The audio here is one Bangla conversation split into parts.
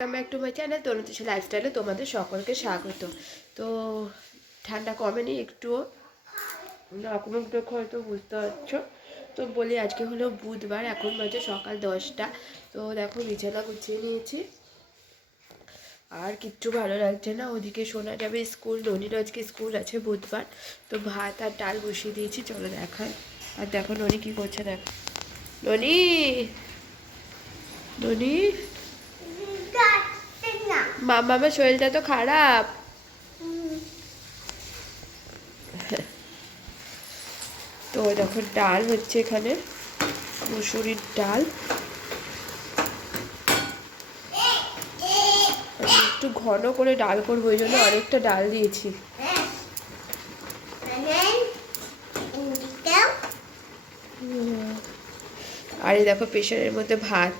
আমি একটু মাই চ্যানেল তনুতিশ লাইফস্টাইলে তোমাদের সকলকে স্বাগত। তো ঠান্ডা কমেনি একটুও। রকমের দেখো হয়তো বুঝতে পারছ। তো বলি, আজকে হলো বুধবার, এখন বাজে সকাল দশটা। তো দেখো, বিছানা গুছিয়ে নিয়েছি। আর কিচ্ছু ভালো লাগছে না। ওদিকে শোনা যাবে স্কুল ননির আজকে স্কুল আছে বুধবার। তো ভাত আর ডাল বসিয়ে দিয়েছি, চলো দেখায় আর দেখো, ননি কী করছে দেখ। ননি! ননি! মামামের শরীরটা তো খারাপ। তো দেখো ডাল হচ্ছে এখানে, মুসুরির ডাল। একটু ঘন করে ডাল করব, ওই জন্য অনেকটা ডাল দিয়েছি। আর দেখো প্রেশারের মধ্যে ভাত।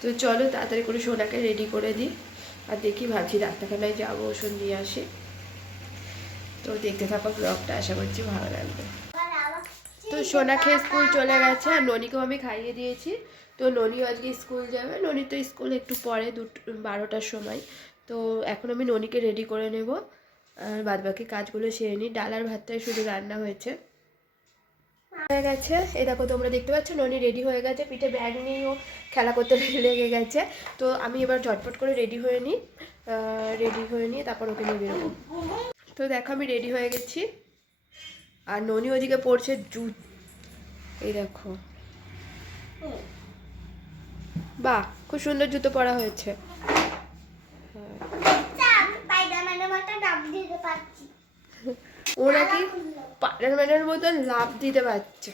তো চলো তাড়াতাড়ি করে সোনাকে রেডি করে দিই আর দেখি ভাবছি ডাক্তারখানায় যাব, ওষুধ নিয়ে আসি। তো দেখতে থাকো ব্লগটা, আশা করছি ভালো লাগবে। তো সোনা খেয়ে স্কুল চলে গেছে, আর ননিকেও আমি খাইয়ে দিয়েছি। তো ননিও আজকে স্কুল যাবে। ননি তো স্কুল একটু পরে, দুটো, বারোটার সময়। তো এখন আমি ননিকে রেডি করে নেব। আর বাদবাকি কাজগুলো সেরে নিই। ডাল আর ভাতটাই শুধু রান্না হয়েছে। হয়ে গেছে। এই দেখো তোমরা দেখতে পাচ্ছ ননি রেডি হয়ে গেছে পিঠে ব্যাগ নিয়েও খেলা করতে লেগে গেছে। তো আমি এবার ঝটপট করে রেডি হয়ে নিই। রেডি হয়ে নিয়ে তারপর ওকে নিয়ে বেরোবো। তো দেখো আমি রেডি হয়ে গেছি। আর ননি ওদিকে পড়ছে জু এই দেখো। বাহ খুব সুন্দর জুতো পরা হয়েছে। ও নাকি? স্পাইডারম্যানের মতন লাভ দিতে পারছে।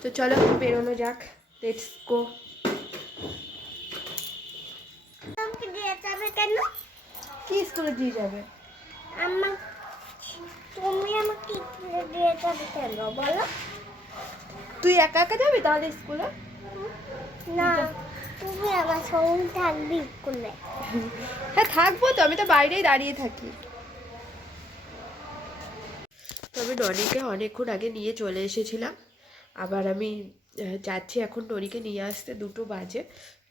তো চলো বেরোনো যাক লেটস গো কি স্কুলে দিয়ে যাবে? তুমি আমাকে স্কুলে দিয়ে যাবে কেন বলো? তুই একা একা যাবি তাহলে স্কুলে? না তুমি আমার সঙ্গে থাকবি স্কুলে। হ্যাঁ থাকব তো আমি তো বাইরেই দাঁড়িয়ে থাকি। তবে ননিকে অনেকক্ষণ আগে নিয়ে চলে এসেছিলাম। আবার আমি যাচ্ছি এখন ননিকে নিয়ে আসতে দুটো বাজে।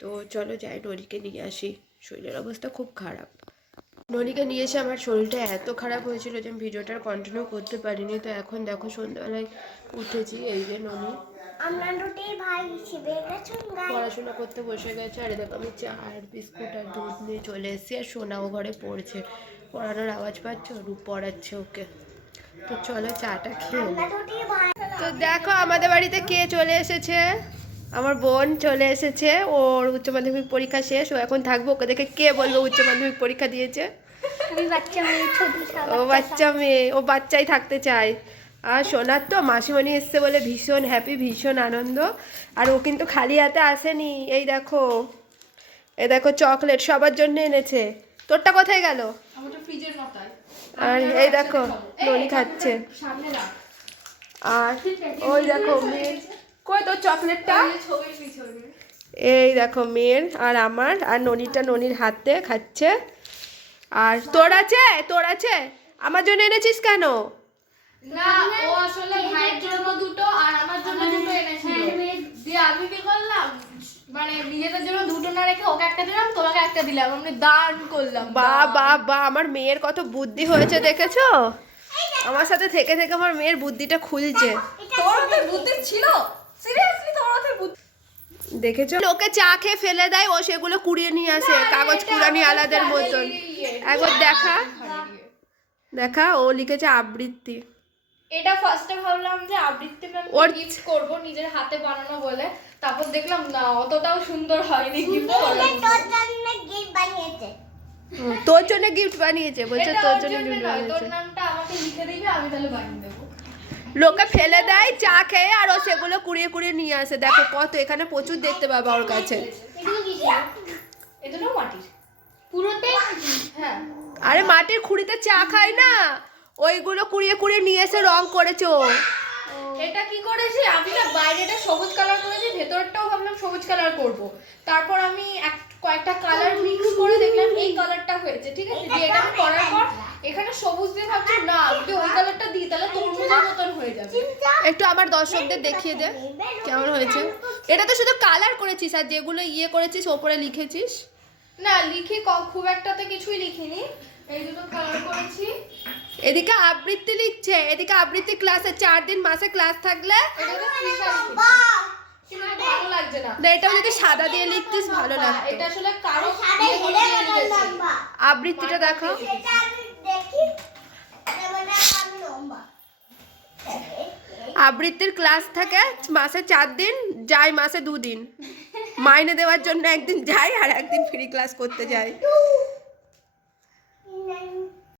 তো চলো যাই ননিকে নিয়ে আসি। শরীরের অবস্থা খুব খারাপ। ননিকে নিয়ে এসে আমার শরীরটা এত খারাপ হয়েছিল যে আমি ভিডিওটা কন্টিনিউ করতে পারিনি। তো এখন দেখো সন্ধ্যাবেলায় উঠেছি এই যে ননি। আমরা দুটি ভাই হিসেবে পড়াশোনা করতে বসে গেছে। আর দেখো আমি চা আর বিস্কুট আর দুধ নিয়ে চলে এসেছি। আর সোনাও ঘরে পড়ছে। পড়ানোর আওয়াজ পাচ্ছ রূপ পড়াচ্ছে ওকে। তো চলো চাটা খেয়ে তো দেখো আমাদের বাড়িতে কে চলে এসেছে? আমার বোন চলে এসেছে ওর উচ্চ মাধ্যমিক পরীক্ষা শেষ ও এখন থাকব ওকে দেখে কে বলব উচ্চ মাধ্যমিক পরীক্ষা দিয়েছে? আমি বাচ্চা মেয়ে ছোট ও বাচ্চা মেয়ে ও বাচ্চাই থাকতে চায়। আর সোনার তো মাসিমণি এসছে বলে ভীষণ হ্যাপি ভীষণ আনন্দ। আর ও কিন্তু খালি হাতে আসেনি। এই দেখো এই দেখো চকলেট সবার জন্য এনেছে। তোরটা কোথায় গেল? ফ্রিজের মাথায় আর এই দেখো ননি খাচ্ছে। আর ওই দেখো মেয়ের কই তোর চকলেটটা? এই এই দেখো মেয়ের আর আমার আর ননিটা ননির হাতে খাচ্ছে। আর তোর আছে? তোর আছে? আমার জন্য এনেছিস কেন? না ও আসলে ভাইয়ের জন্য দুটো আর আমার জন্য দুটো এনেছিল দিয়ে আমি কি করলাম মানে নিজেদের জন্য দুটো না রেখে ওকে একটা দিলাম তোমাকে একটা দিলাম। আমি দান করলাম বা বা বা আমার মেয়ের কত বুদ্ধি হয়েছে দেখেছ? আমার সাথে থেকে থেকে আমার মেয়ের বুদ্ধিটা খুলছে। তোর হাতে বুদ্ধি ছিল? সিরিয়াসলি তোর হাতে বুদ্ধি? দেখেছ? লোকে চা খেয়ে ফেলে দেয় ও সেগুলো কুড়িয়ে নিয়ে আসে কাগজ কুড়ানি আলাদের মতন। একবার দেখা। দেখা ও লিখেছে আবৃত্তি। এটা ফার্স্টে ভাবলাম যে আবৃত্তি ম্যাম ওর- গিফট করব নিজের হাতে বানানো বলে। তারপর দেখলাম না অতটাও সুন্দর হয়নি গিফট তোর জন্য গিফট বানিয়েছে। তোর জন্য গিফট বানিয়েছে বলছে তোর জন্য গিফট নয়, তোর নামটা আমাকে লিখে দিবি আমি তাহলে বানিয়ে দেবো। লোকে ফেলে দেয় চা খেয়ে আর ও সেগুলো কুড়িয়ে কুড়িয়ে নিয়ে আসে। দেখো কত এখানে প্রচুর দেখতে পাবা ওর কাছে। এগুলো কি এগুলো মাটির। পুরোটাই হ্যাঁ। আরে মাটির খুঁড়িতে চা খায় না? ওইগুলো কুড়িয়ে কুড়িয়ে নিয়ে এসে রং করেছে এটা কি করেছি? আমি না বাইরেটা সবুজ কালার করেছি ভেতরটাও ভাবলাম সবুজ কালার করব। তারপর আমি এক কয়েকটা কালার মিক্স করে দেখলাম এই কালারটা হয়েছে ঠিক আছে? দিয়ে এটা করার পর এখানে সবুজ দিয়ে ভাবছি না যদি ওই কালারটা দিই তাহলে তরমুজের মতন হয়ে যাবে। একটু আমার দর্শকদের দেখিয়ে দে কেমন হয়েছে? এটা তো শুধু কালার করেছিস আর যেগুলো ইয়ে করেছিস ওপরে লিখেছিস? না লিখে খুব একটাতে কিছুই লিখিনি। এই দুটো কালার করেছি। এদিকে আবৃত্তি লিখছে এদিকে আবৃত্তি ক্লাসে চার দিন মাসে ক্লাস থাকলে ভালো লাগছে না। এটাও যদি সাদা দিয়ে লিখতিস ভালো লাগতো। এটা আসলে কারও আবৃত্তিটা দেখো। মানে আবৃত্তির ক্লাস থাকে মাসে চার দিন যাই মাসে দুদিন। মাইনে দেওয়ার জন্য একদিন যাই আর একদিন ফ্রি ক্লাস করতে যাই